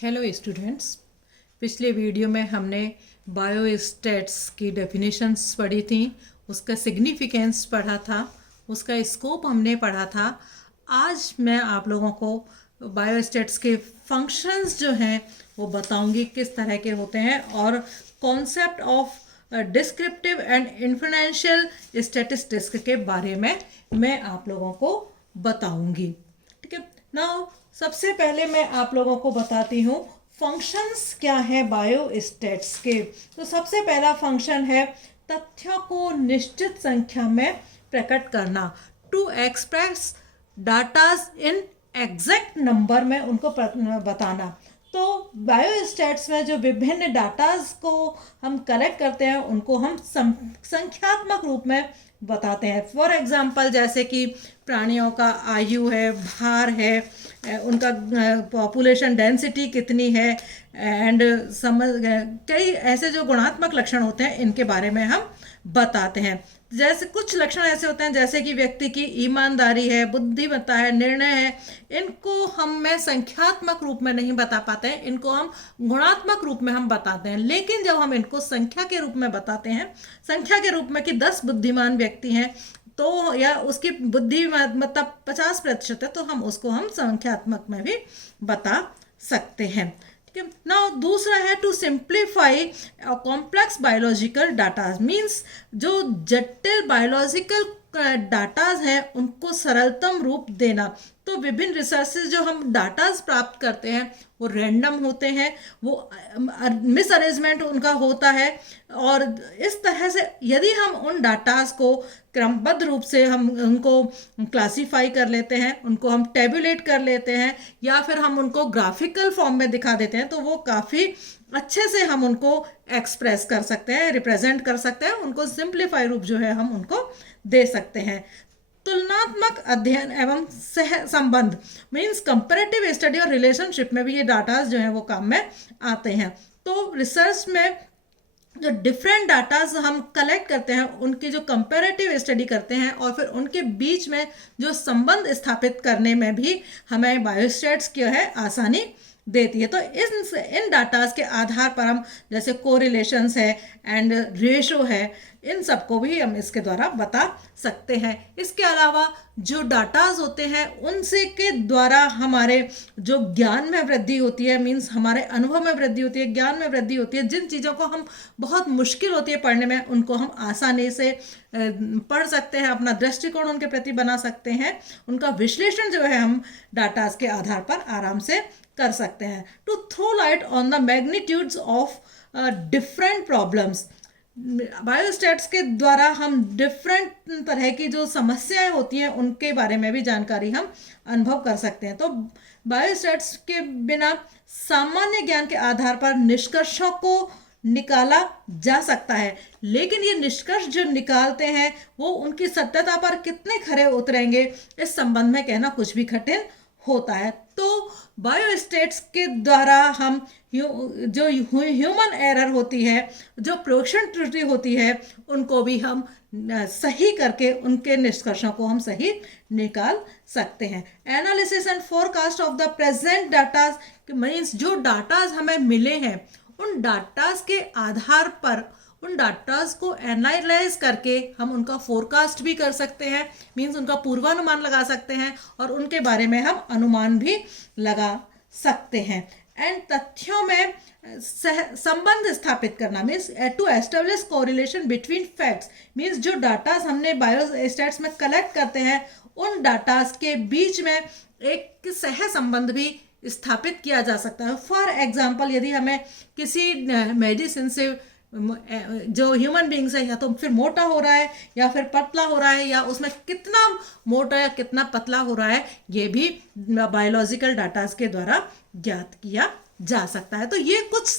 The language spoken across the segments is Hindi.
Hello students. पिछले वीडियो में हमने बायोस्टैट्स की डेफिनेशंस पढ़ी थी, उसका सिग्निफिकेंस पढ़ा था, उसका स्कोप हमने पढ़ा था। आज मैं आप लोगों को बायोस्टैट्स के फंक्शंस जो हैं वो बताऊंगी किस तरह के होते हैं, और concept of descriptive and inferential statistics के बारे में मैं आप लोगों को बताऊंगी। ठीक है। नाउ सबसे पहले मैं आप लोगों को बताती हूँ फंक्शंस क्या है बायोस्टैट्स के। तो सबसे पहला फंक्शन है तथ्यों को निश्चित संख्या में प्रकट करना, to express datas in exact number में उनको बताना। तो बायोस्टैट्स में जो विभिन्न डाटाज को हम कलेक्ट करते हैं उनको हम संख्यात्मक रूप में बताते हैं। फॉर एग्जांपल जैसे कि प्राणियों का आयु है, भार है, उनका पॉपुलेशन डेंसिटी कितनी है, एंड कई ऐसे जो गुणात्मक लक्षण होते हैं इनके बारे में हम बताते हैं। जैसे कुछ लक्षण ऐसे होते हैं जैसे कि व्यक्ति की ईमानदारी है, बुद्धिमत्ता है, निर्णय है, इनको मैं संख्यात्मक रूप में नहीं बता पाते हैं, इनको हम गुणात्मक रूप में हम बताते हैं। लेकिन जब हम इनको संख्या के रूप में बताते हैं, संख्या के रूप में कि 10 बुद्धिमान व्यक्ति हैं तो या उसकी बुद्धिमत्ता 50% है, तो हम संख्यात्मक में भी बता सकते हैं। नाउ दूसरा है to simplify complex biological data, means जो जटिल बायोलॉजिकल डाटाज हैं उनको सरलतम रूप देना। तो विभिन्न रिसर्चेस जो हम डाटाज प्राप्त करते हैं वो रैंडम होते हैं, वो मिस अरेंजमेंट उनका होता है, और इस तरह से यदि हम उन डाटाज को क्रमबद्ध रूप से हम उनको क्लासीफाई कर लेते हैं, उनको हम टेबुलेट कर लेते हैं, या फिर हम उनको ग्राफिकल फॉर्म में दिखा देते हैं, तो वो काफ़ी अच्छे से हम उनको एक्सप्रेस कर सकते हैं, रिप्रेजेंट कर सकते हैं, उनको सिंप्लीफाई रूप जो है हम उनको दे सकते हैं। तुलनात्मक अध्ययन एवं सह संबंध, मीन्स कंपैरेटिव स्टडी और रिलेशनशिप में भी ये डाटाज जो हैं वो काम में आते हैं। तो रिसर्च में जो डिफरेंट डाटाज हम कलेक्ट करते हैं उनकी जो कंपैरेटिव स्टडी करते हैं और फिर उनके बीच में जो संबंध स्थापित करने में भी हमें बायोस्टैट्स की है आसानी देती है। तो इन डाटाज के आधार पर हम जैसे कोरिलेशंस है एंड रेशो है, इन सबको भी हम इसके द्वारा बता सकते हैं। इसके अलावा जो डाटाज होते हैं उनसे के द्वारा हमारे जो ज्ञान में वृद्धि होती है, मीन्स हमारे अनुभव में वृद्धि होती है, ज्ञान में वृद्धि होती है। जिन चीज़ों को हम बहुत मुश्किल होती है पढ़ने में, उनको हम आसानी से पढ़ सकते हैं, अपना दृष्टिकोण उनके प्रति बना सकते हैं, उनका विश्लेषण जो है हम डाटाज के आधार पर आराम से कर सकते हैं। To throw light on the magnitudes of different problems, biostats के द्वारा हम डिफरेंट तरह की जो समस्याएं होती हैं उनके बारे में भी जानकारी हम अनुभव कर सकते हैं। तो बायोस्टैट्स के बिना सामान्य ज्ञान के आधार पर निष्कर्षों को निकाला जा सकता है, लेकिन ये निष्कर्ष जो निकालते हैं वो उनकी सत्यता पर कितने खरे उतरेंगे इस संबंध में कहना कुछ भी कठिन होता है। तो बायोस्टैट्स के द्वारा हम जो ह्यूमन एरर होती है, जो प्रेक्षण त्रुटि होती है, उनको भी हम सही करके उनके निष्कर्षों को हम सही निकाल सकते हैं। Analysis and forecast of the present datas, means जो डाटाज हमें मिले हैं उन डाटाज के आधार पर उन डाटाज को एनालाइज करके हम उनका फोरकास्ट भी कर सकते हैं, मीन्स उनका पूर्वानुमान लगा सकते हैं और उनके बारे में हम अनुमान भी लगा सकते हैं। एंड तथ्यों में संबंध स्थापित करना, means to establish correlation between facts, means जो डाटाज हमने बायोस्टैट्स में कलेक्ट करते हैं उन डाटाज के बीच में एक सह संबंध भी स्थापित किया जा सकता है। फॉर एग्जाम्पल यदि हमें किसी मेडिसिन से जो ह्यूमन बींग्स है या तो फिर मोटा हो रहा है या फिर पतला हो रहा है, या उसमें कितना मोटा या कितना पतला हो रहा है, ये भी बायोलॉजिकल डाटाज के द्वारा ज्ञात किया जा सकता है। तो ये कुछ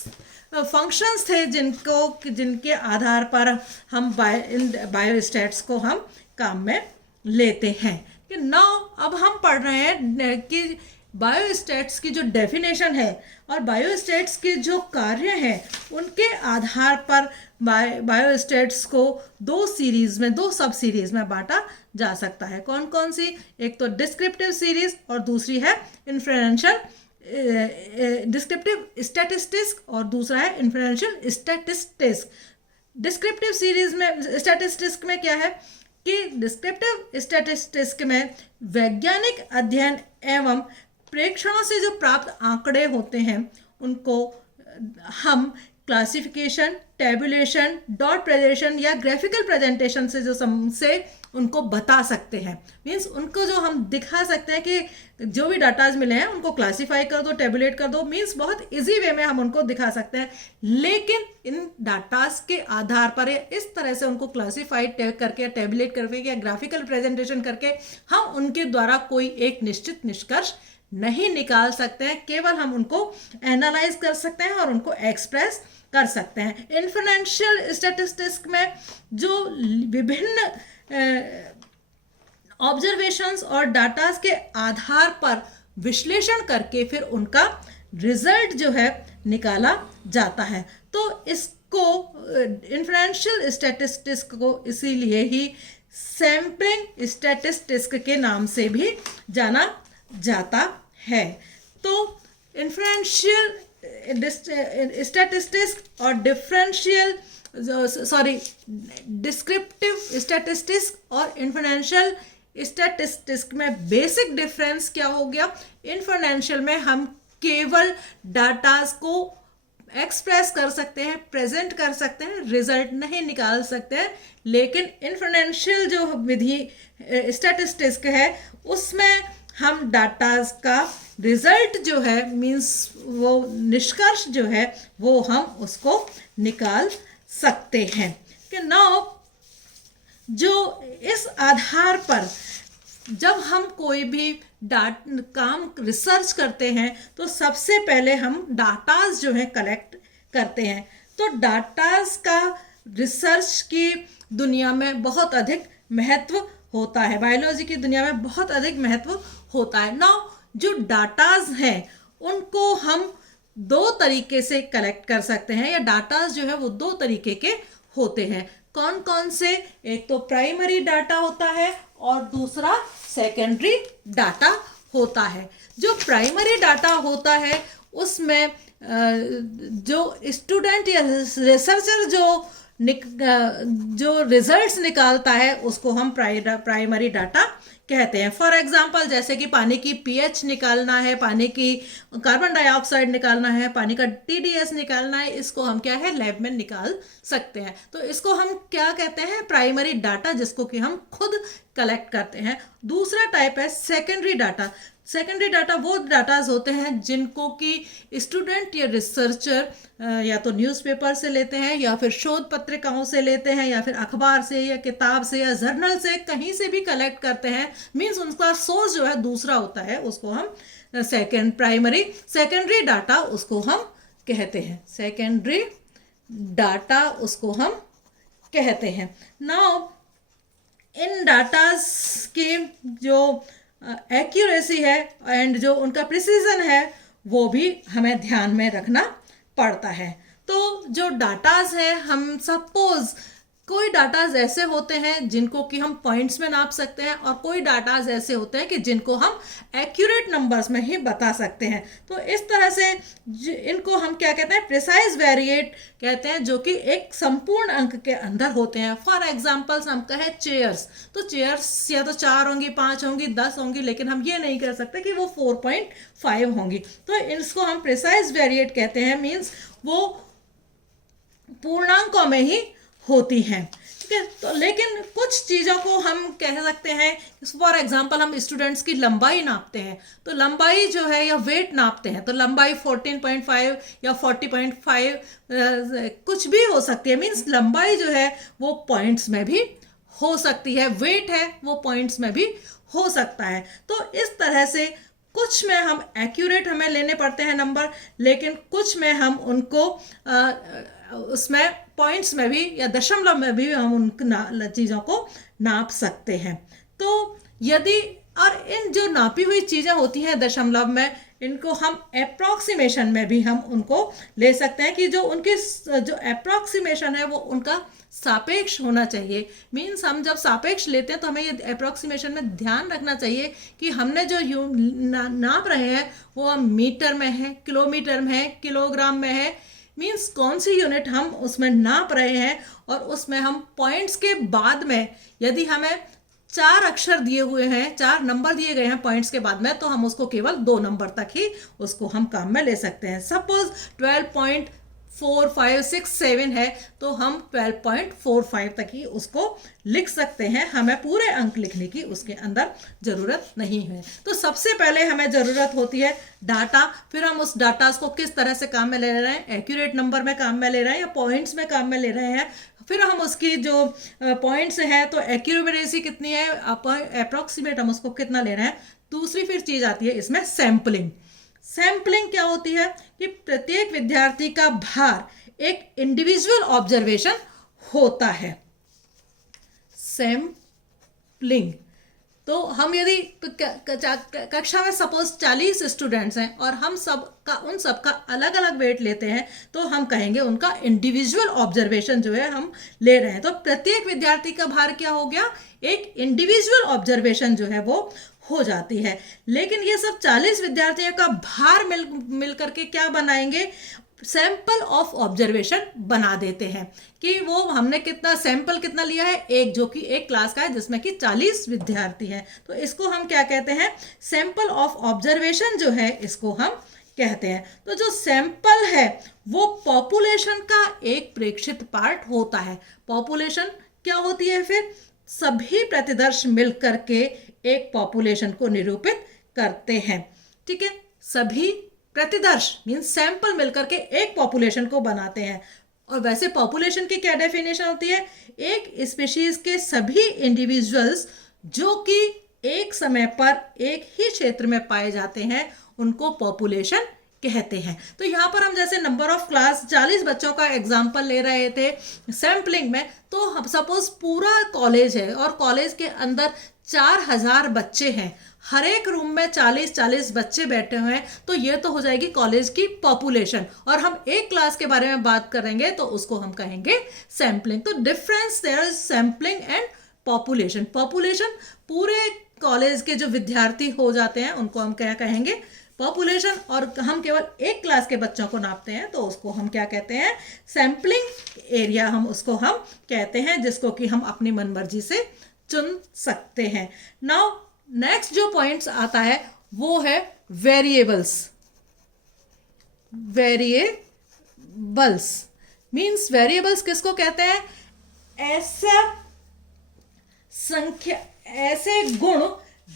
फंक्शंस थे जिनके आधार पर हम बायोस्टैट्स को हम काम में लेते हैं। कि नाउ अब हम पढ़ रहे हैं कि बायोस्टैट्स की जो डेफिनेशन है और बायोस्टैट्स के जो कार्य हैं उनके आधार पर बायोस्टैट्स को दो सब सीरीज में बांटा जा सकता है। कौन कौन सी? एक तो डिस्क्रिप्टिव सीरीज और दूसरी है इन्फ्रेंशियल डिस्क्रिप्टिव स्टैटिस्टिक्स और दूसरा है इन्फ्लुएंशियल स्टैटिस्टिक्स। डिस्क्रिप्टिव सीरीज में स्टैटिस्टिक्स में क्या है कि डिस्क्रिप्टिव स्टैटिस्टिक्स में वैज्ञानिक अध्ययन एवं प्रेक्षणों से जो प्राप्त आंकड़े होते हैं उनको हम क्लासिफिकेशन, टेबुलेशन, डॉट प्रेजेंटेशन या ग्राफिकल प्रेजेंटेशन से से उनको बता सकते हैं। मीन्स उनको जो हम दिखा सकते हैं कि जो भी डाटाज मिले हैं उनको क्लासीफाई कर दो, टेबुलेट कर दो, मीन्स बहुत इजी वे में हम उनको दिखा सकते हैं। लेकिन इन डाटाज के आधार पर इस तरह से उनको क्लासीफाइड करके, टेबुलेट करके या ग्राफिकल प्रेजेंटेशन करके हम उनके द्वारा कोई एक निश्चित निष्कर्ष नहीं निकाल सकते हैं। केवल हम उनको एनालाइज कर सकते हैं और उनको एक्सप्रेस कर सकते हैं। इन्फ्लुएंशियल स्टैटिस्टिक्स में जो विभिन्न ऑब्जर्वेशंस और डाटास के आधार पर विश्लेषण करके फिर उनका रिजल्ट जो है निकाला जाता है। तो इसको इन्फ्लुएंशियल स्टैटिस्टिक्स को इसीलिए ही सैम्पलिंग स्टैटिस्टिक्स के नाम से भी जाना जाता है। तो इन्फ्लुएंशियल स्टैटिस्टिक्स और डिस्क्रिप्टिव स्टैटिस्टिक्स और इन्फ्लुएंशियल स्टैटिस्टिक्स में बेसिक डिफरेंस क्या हो गया? इन्फ्लुएंशियल में हम केवल डाटास को एक्सप्रेस कर सकते हैं, प्रेजेंट कर सकते हैं, रिजल्ट नहीं निकाल सकते हैं। लेकिन इन्फ्लुएंशियल जो विधि स्टैटिस्टिक्स है उसमें हम डाटाज का रिजल्ट जो है मींस वो निष्कर्ष जो है वो हम उसको निकाल सकते हैं कि नाउ जो इस आधार पर जब हम कोई भी काम रिसर्च करते हैं तो सबसे पहले हम डाटाज जो है कलेक्ट करते हैं। तो डाटाज का रिसर्च की दुनिया में बहुत अधिक महत्व होता है, बायोलॉजी की दुनिया में बहुत अधिक महत्व होता है। नाउ जो डाटाज हैं उनको हम दो तरीके से कलेक्ट कर सकते हैं, या डाटाज जो है वो दो तरीके के होते हैं। कौन कौन से? एक तो प्राइमरी डाटा होता है और दूसरा सेकेंडरी डाटा होता है। जो प्राइमरी डाटा होता है उसमें जो स्टूडेंट या रिसर्चर जो रिजल्ट्स निकालता है उसको हम प्राइमरी डाटा कहते हैं। फॉर एग्जांपल जैसे कि पानी की पीएच निकालना है, पानी की कार्बन डाइऑक्साइड निकालना है, पानी का टीडीएस निकालना है, इसको हम क्या है लैब में निकाल सकते हैं। तो इसको हम क्या कहते हैं? प्राइमरी डाटा, जिसको कि हम खुद कलेक्ट करते हैं। दूसरा टाइप है सेकेंडरी डाटा। सेकेंडरी डाटा वो डाटाज होते हैं जिनको कि स्टूडेंट या रिसर्चर या तो न्यूज़पेपर से लेते हैं या फिर शोध पत्रिकाओं से लेते हैं या फिर अखबार से या किताब से या जर्नल से, कहीं से भी कलेक्ट करते हैं। मीन्स उनका सोर्स जो है दूसरा होता है, उसको हम सेकेंडरी डाटा उसको हम कहते हैं। सेकेंडरी डाटा उसको हम कहते हैं। नाउ इन डाटाज की जो एक्यूरेसी है एंड जो उनका प्रिसीजन है वो भी हमें ध्यान में रखना पड़ता है। तो जो डाटाज हैं, हम सपोज कोई डाटाज ऐसे होते हैं जिनको कि हम पॉइंट्स में नाप सकते हैं और कोई डाटाज ऐसे होते हैं कि जिनको हम एक्यूरेट नंबर्स में ही बता सकते हैं। तो इस तरह से इनको हम क्या कहते हैं? प्रिसाइज वेरिएट कहते हैं, जो कि एक संपूर्ण अंक के अंदर होते हैं। फॉर एग्जांपल्स हम कहें चेयर्स, तो चेयर्स या तो 4 होंगी, 5 होंगी, 10 होंगी, लेकिन हम ये नहीं कह सकते कि वो 4.5 होंगी। तो इसको हम प्रिसाइज वेरिएट कहते हैं, मीन्स वो पूर्णांकों में ही होती हैं। ठीक है, तो लेकिन कुछ चीज़ों को हम कह सकते हैं, फॉर एग्जांपल हम स्टूडेंट्स की लंबाई नापते हैं, तो लंबाई जो है या वेट नापते हैं, तो लंबाई 14.5 या 40.5 कुछ भी हो सकती है। मीन्स लंबाई जो है वो पॉइंट्स में भी हो सकती है, वेट है वो पॉइंट्स में भी हो सकता है। तो इस तरह से कुछ में हम एक्यूरेट हमें लेने पड़ते हैं नंबर, लेकिन कुछ में हम उनको उसमें पॉइंट्स में भी या दशमलव में भी हम उन चीज़ों को नाप सकते हैं। तो यदि और इन जो नापी हुई चीज़ें होती हैं दशमलव में, इनको हम अप्रॉक्सीमेशन में भी हम उनको ले सकते हैं कि जो उनकी जो अप्रॉक्सीमेशन है वो उनका सापेक्ष होना चाहिए। मीन्स हम जब सापेक्ष लेते हैं तो हमें ये अप्रॉक्सीमेशन में ध्यान रखना चाहिए कि हमने जो नाप रहे हैं वो हम मीटर में है, किलोमीटर में है, किलोग्राम में है, मीन्स कौन सी यूनिट हम उसमें नाप रहे हैं। और उसमें हम पॉइंट्स के बाद में यदि हमें 4 अक्षर दिए हुए हैं, 4 नंबर दिए गए हैं पॉइंट्स के बाद में, तो हम उसको केवल 2 नंबर तक ही उसको हम काम में ले सकते हैं। सपोज 12.4567 है तो हम 12.45 तक ही उसको लिख सकते हैं, हमें पूरे अंक लिखने की उसके अंदर ज़रूरत नहीं है। तो सबसे पहले हमें ज़रूरत होती है डाटा, फिर हम उस डाटा को किस तरह से काम में ले रहे हैं, एक्यूरेट नंबर में काम में ले रहे हैं या पॉइंट्स में काम में ले रहे हैं। फिर हम उसकी जो पॉइंट्स हैं तो एक्यूरेसी कितनी है, अप्रॉक्सीमेट हम उसको कितना ले रहे हैं। दूसरी फिर चीज़ आती है इसमें सैम्पलिंग। सैम्पलिंग क्या होती है कि प्रत्येक विद्यार्थी का भार एक इंडिविजुअल ऑब्जर्वेशन होता है। सैम्पलिंग तो हम यदि कक्षा में सपोज 40 स्टूडेंट्स हैं और हम उन सब का अलग अलग वेट लेते हैं तो हम कहेंगे उनका इंडिविजुअल ऑब्जर्वेशन जो है हम ले रहे हैं। तो प्रत्येक विद्यार्थी का भार क्या हो गया, एक इंडिविजुअल ऑब्जर्वेशन जो है वो हो जाती है। लेकिन ये सब 40 विद्यार्थियों का भार मिल करके क्या बनाएंगे, सैंपल ऑफ ऑब्जर्वेशन बना देते हैं कि वो हमने कितना सैंपल कितना लिया है, एक, जो कि एक क्लास का है जिसमें कि 40 विद्यार्थी हैं। तो इसको हम क्या कहते हैं, सैंपल ऑफ ऑब्जर्वेशन जो है इसको हम कहते हैं। तो जो सैंपल है वो पॉपुलेशन का एक प्रेक्षित पार्ट होता है। पॉपुलेशन क्या होती है, फिर सभी प्रतिदर्श मिल करके एक पॉपुलेशन को निरूपित करते हैं। ठीक है, सभी प्रतिदर्श मीन्स सैंपल मिलकर के एक पॉपुलेशन को बनाते हैं। और वैसे पॉपुलेशन की क्या डेफिनेशन होती है, एक स्पीशीज के सभी इंडिविजुअल्स जो कि एक समय पर एक ही क्षेत्र में पाए जाते हैं उनको पॉपुलेशन कहते हैं। तो यहाँ पर हम जैसे नंबर ऑफ क्लास 40 बच्चों का एग्जाम्पल ले रहे थे सैम्पलिंग में, तो हम सपोज पूरा कॉलेज है और कॉलेज के अंदर 4000 बच्चे हैं, हर एक रूम में 40-40 बच्चे बैठे हुए हैं, तो ये तो हो जाएगी कॉलेज की पॉपुलेशन। और हम एक क्लास के बारे में बात करेंगे तो उसको हम कहेंगे सैम्पलिंग। तो difference there is sampling and population. Population पूरे कॉलेज के जो विद्यार्थी हो जाते हैं उनको हम क्या कहेंगे, पॉपुलेशन। और हम केवल एक क्लास के बच्चों को नापते हैं तो उसको हम क्या कहते हैं, सैम्पलिंग एरिया हम उसको हम कहते हैं, जिसको कि हम अपनी मनमर्जी से चुन सकते हैं। नाउ नेक्स्ट जो पॉइंट्स आता है वो है वेरिएबल्स। वेरिएबल्स मींस वेरिएबल्स किसको कहते हैं, ऐसे गुण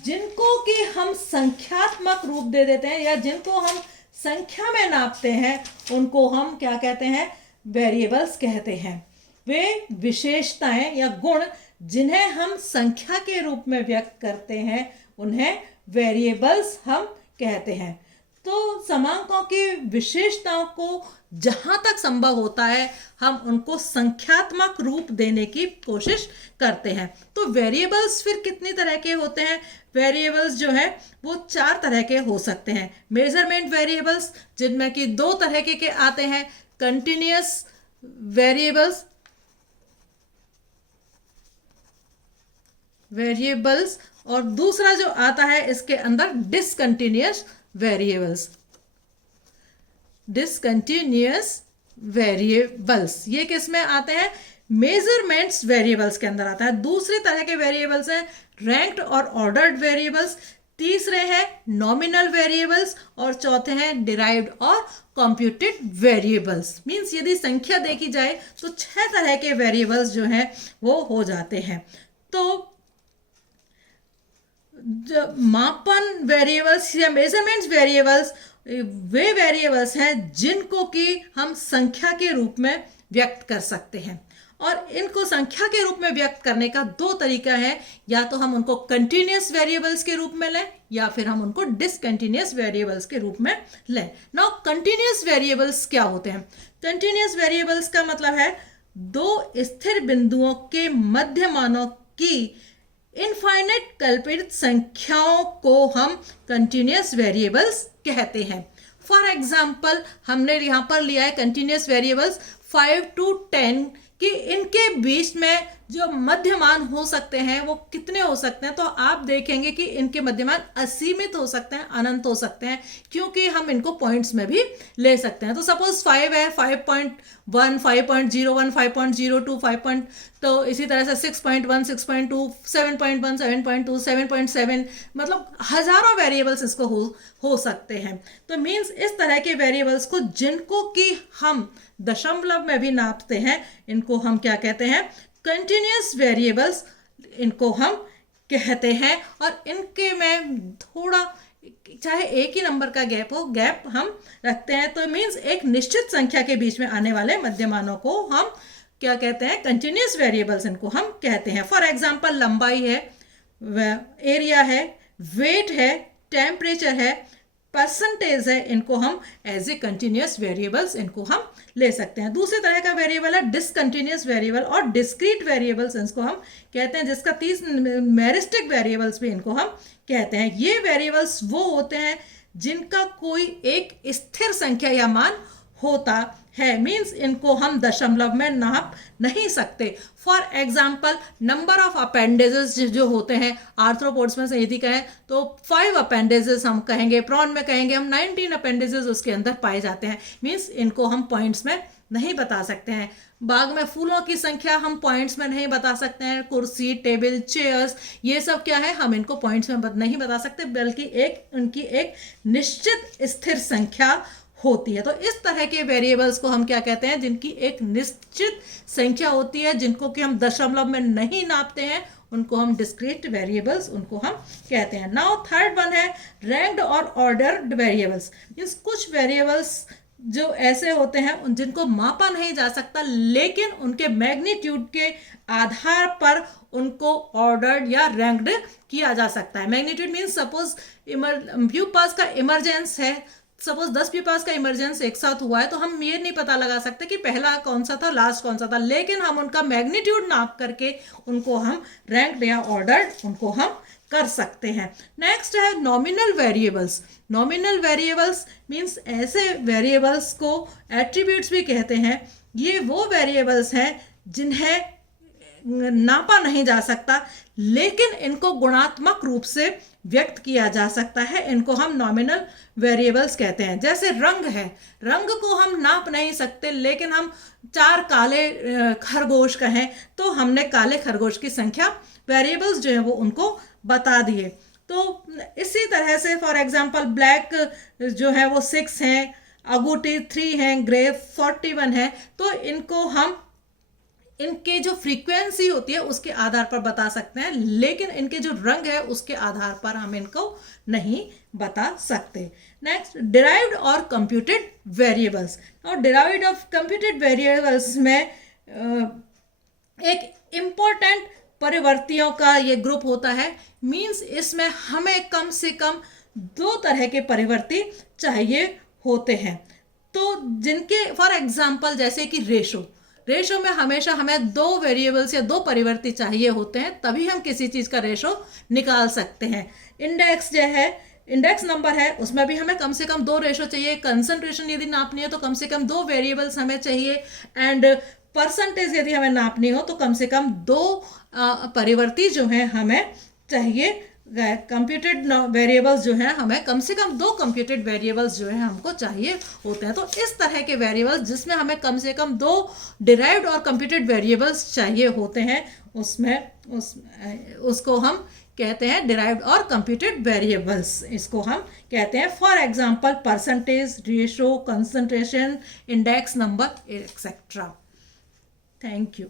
जिनको कि हम संख्यात्मक रूप दे देते हैं या जिनको हम संख्या में नापते हैं उनको हम क्या कहते हैं, वेरिएबल्स कहते हैं। वे विशेषताएं या गुण जिन्हें हम संख्या के रूप में व्यक्त करते हैं उन्हें वेरिएबल्स हम कहते हैं। तो समांकों की विशेषताओं को जहाँ तक संभव होता है हम उनको संख्यात्मक रूप देने की कोशिश करते हैं। तो वेरिएबल्स फिर कितनी तरह के होते हैं, वेरिएबल्स जो है वो 4 तरह के हो सकते हैं। मेजरमेंट वेरिएबल्स जिनमें कि 2 तरह के आते हैं, कंटिन्यूअस वेरिएबल्स और दूसरा जो आता है इसके अंदर डिसकंटिन्यूअस वेरिएबल्स। ये किस में आते हैं, मेजरमेंट्स वेरिएबल्स के अंदर आता है। दूसरी तरह के वेरिएबल्स हैं रैंक्ड और ऑर्डर्ड वेरिएबल्स, तीसरे हैं नॉमिनल वेरिएबल्स और चौथे हैं डिराइव्ड और कंप्यूटेड वेरिएबल्स। मींस यदि संख्या देखी जाए तो 6 तरह के वेरिएबल्स जो हैं वो हो जाते हैं। तो मापन वेरिएबल्स या मेजरमेंट्स वेरिएबल्स वे वेरिएबल्स हैं जिनको कि हम संख्या के रूप में व्यक्त कर सकते हैं। और इनको संख्या के रूप में व्यक्त करने का 2 तरीका है, या तो हम उनको कंटिन्यूअस वेरिएबल्स के रूप में लें या फिर हम उनको डिसकंटिन्यूअस वेरिएबल्स के रूप में लें। नाउ कंटिन्यूअस वेरिएबल्स क्या होते हैं, कंटिन्यूअस वेरिएबल्स का मतलब है 2 स्थिर बिंदुओं के मध्य मानों की इनफाइनाइट कल्पित संख्याओं को हम कंटिन्यूस वेरिएबल्स कहते हैं। फॉर एग्जाम्पल हमने यहाँ पर लिया है कंटिन्यूस वेरिएबल्स 5 to 10 कि इनके बीच में जो मध्यमान हो सकते हैं वो कितने हो सकते हैं। तो आप देखेंगे कि इनके मध्यमान असीमित हो सकते हैं, अनंत हो सकते हैं, क्योंकि हम इनको पॉइंट्स में भी ले सकते हैं। तो सपोज 5 है, 5.1, 5.01, 5.02, 5. तो इसी तरह से 6.1, 6.2, 7.1, 7.2, 7.7, मतलब हजारों वेरिएबल्स इसको हो सकते हैं। तो मीन्स इस तरह के वेरिएबल्स को जिनको कि हम दशमलव में भी नापते हैं, इनको हम क्या कहते हैं? कंटिन्यूस वेरिएबल्स इनको हम कहते हैं। और इनके में थोड़ा, चाहे एक ही नंबर का गैप हो, गैप हम रखते हैं। तो मीन्स एक निश्चित संख्या के बीच में आने वाले मध्यमानों को हम क्या कहते हैं? कंटिन्यूस वेरिएबल्स इनको हम कहते हैं। फॉर एग्जाम्पल लंबाई है, एरिया है, वेट है, टेम्परेचर है, परसेंटेज है, इनको हम एज ए कंटिन्यूस वेरिएबल्स इनको हम ले सकते हैं। दूसरे तरह का वेरिएबल है डिसकंटिन्यूस वेरिएबल और डिस्क्रीट वेरिएबल्स इसको हम कहते हैं, जिसका 30 मेरिस्टिक वेरिएबल्स भी इनको हम कहते हैं। ये वेरिएबल्स वो होते हैं जिनका कोई एक स्थिर संख्या या मान होता है। मीन्स इनको हम दशमलव में नाप नहीं सकते। For example number of appendages जो होते हैं, आर्थ्रोपोड्स में से यदि कहें तो 5 अपेंडेजेस हम कहेंगे, प्रॉन में कहेंगे हम 19 अपेंडेजेस उसके अंदर पाए जाते हैं। मीन्स इनको हम पॉइंट्स में नहीं बता सकते हैं। बाग में फूलों की संख्या हम पॉइंट्स में नहीं बता सकते हैं। कुर्सी, टेबल, चेयर्स, ये सब क्या है, हम इनको पॉइंट्स में नहीं बता सकते, बल्कि उनकी एक निश्चित स्थिर संख्या होती है। तो इस तरह के वेरिएबल्स को हम क्या कहते हैं? जिनकी एक निश्चित संख्या होती है, जिनको कि हम दशमलव में नहीं नापते हैं, उनको हम डिस्क्रीट वेरिएबल्स उनको हम कहते हैं। नाउ थर्ड वन है रैंक्ड और ऑर्डर्ड वेरिएबल्स। मींस कुछ वेरिएबल्स जो ऐसे होते हैं जिनको मापा नहीं जा सकता, लेकिन उनके मैग्नीट्यूड के आधार पर उनको ऑर्डर्ड या रैंक्ड किया जा सकता है। मैग्नीट्यूड मीन्स सपोज प्यूपास का इमरजेंस है, सपोज 10 प्यूपास का इमरजेंस एक साथ हुआ है, तो हम ये नहीं पता लगा सकते कि पहला कौन सा था, लास्ट कौन सा था, लेकिन हम उनका मैग्नीट्यूड नाप करके उनको हम रैंक्ड या ऑर्डर्ड उनको हम कर सकते हैं। नेक्स्ट है nominal variables. Nominal variables means ऐसे वेरिएबल्स को एट्रीब्यूट्स भी कहते हैं। ये वो वेरिएबल्स हैं जिन्हें नापा नहीं जा सकता, लेकिन इनको गुणात्मक रूप से व्यक्त किया जा सकता है। इनको हम नॉमिनल वेरिएबल्स कहते हैं। जैसे रंग है, रंग को हम नाप नहीं सकते, लेकिन हम 4 काले खरगोश कहें तो हमने काले खरगोश की संख्या वेरिएबल्स जो है वो उनको बता दिए। तो इसी तरह से फॉर एग्जांपल ब्लैक जो है वो 6 हैं, अगूटी 3 हैं, ग्रे 41 है। तो इनको हम इनके जो फ्रीक्वेंसी होती है उसके आधार पर बता सकते हैं, लेकिन इनके जो रंग है उसके आधार पर हम इनको नहीं बता सकते। नेक्स्ट डिराइव्ड और कंप्यूटेड वेरिएबल्स। और डिराइव्ड ऑफ कंप्यूटेड वेरिएबल्स में एक इम्पोर्टेंट परिवर्तियों का ये ग्रुप होता है। मींस इसमें हमें कम से कम 2 तरह के परिवर्ती चाहिए होते हैं। तो जिनके फॉर एग्जांपल जैसे कि रेशो में हमेशा हमें 2 वेरिएबल्स या 2 परिवर्ती चाहिए होते हैं, तभी हम किसी चीज़ का रेशो निकाल सकते हैं। इंडेक्स जो है, इंडेक्स नंबर है, उसमें भी हमें कम से कम 2 रेशो चाहिए। कंसंट्रेशन यदि नापनी है तो कम से कम 2 वेरिएबल्स हमें चाहिए। एंड परसेंटेज यदि हमें नापनी हो तो कम से कम 2 परिवर्ती जो हैं हमें चाहिए। कंप्यूटेड वेरिएबल्स जो हैं हमें कम से कम 2 कंप्यूटेड वेरिएबल्स जो है हमको चाहिए होते हैं। तो इस तरह के वेरिएबल्स जिसमें हमें कम से कम 2 डिराइव्ड और कंप्यूटेड वेरिएबल्स चाहिए होते हैं, उसको हम कहते हैं डिराइव्ड और कंप्यूटेड वेरिएबल्स, इसको हम कहते हैं। For example percentage, ratio, concentration, index number etcetera. Thank you.